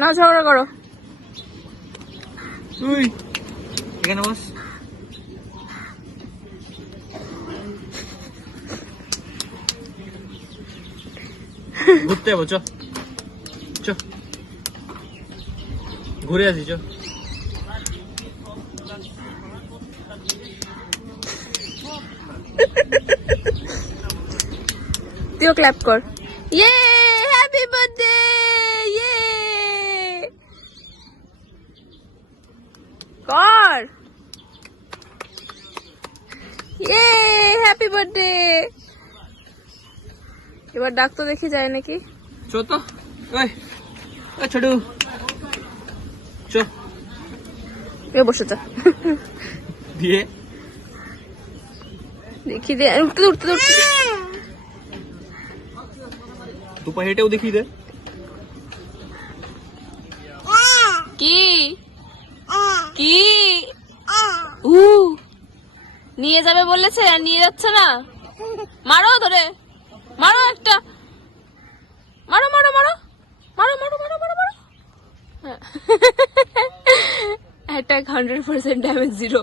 নাও ঝগড়া করো। তুই এখানে বস। ঘুরতে যাব চ। ঘুরে আসি চ। তুইও ক্ল্যাপ কর। ইয়ে হ্যাপি বার্থডে ইয়ে কর। ইয়ে হ্যাপি বার্থডে এবার ডাক তো দেখি যায় নাকি? চ তো। ওই ওই ছোটু। চ। এ বসে যা। দিয়ে। দেখি দে উঠতে উঠতে উঠতে দে। দু। পা হেঁটেও দেখিয়ে দে। কি? কি? উ নিয়ে যাবে বলেছে আর নিয়ে যাচ্ছে না? মারো ধরে মারো একটা। মারো মারো মারো। মারো মারো মারো মারো মারো। Attack hundred percent damage zero